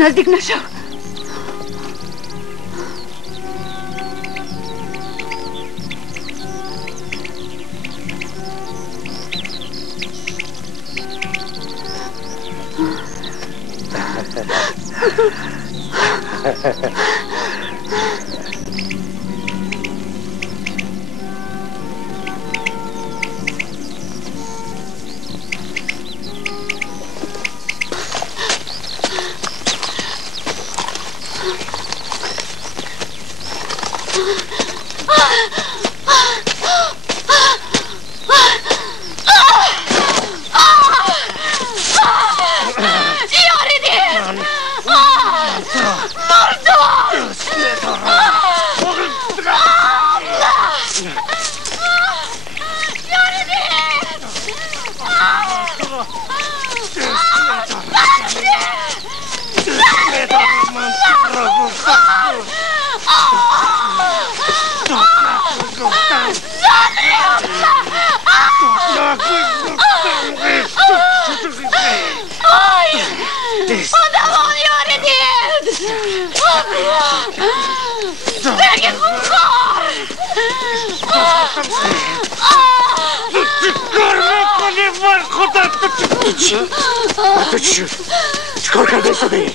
نزدیک نشو. چیکار کرده استادی؟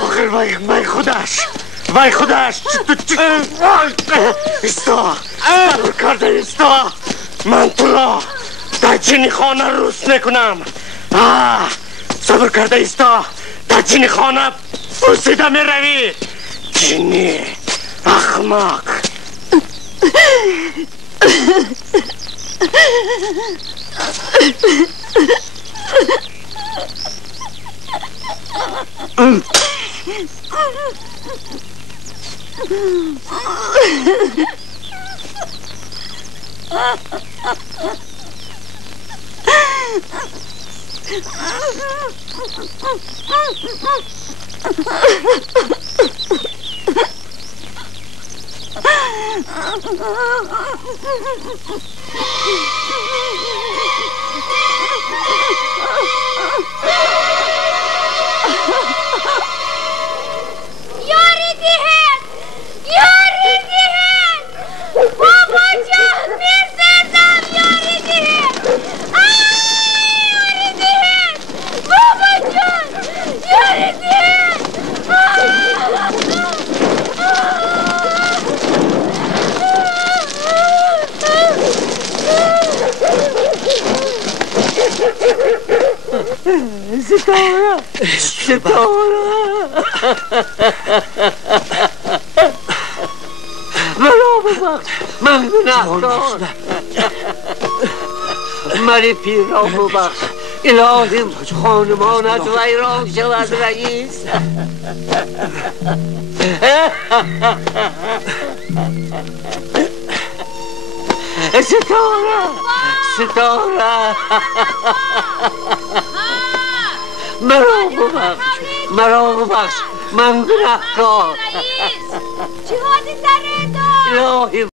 آخر وای خودش وای خودش استا صبر کرده استا من تو را در جنی خانه روست نکنم صبر کرده استا در جنی خانه بوسیده می روی جنی احمق من گناهکار مری پیر را ببخش الهی خانمانت ویران شود رئیس ستاره مرا ببخش من گناهکار چی حادثه دار؟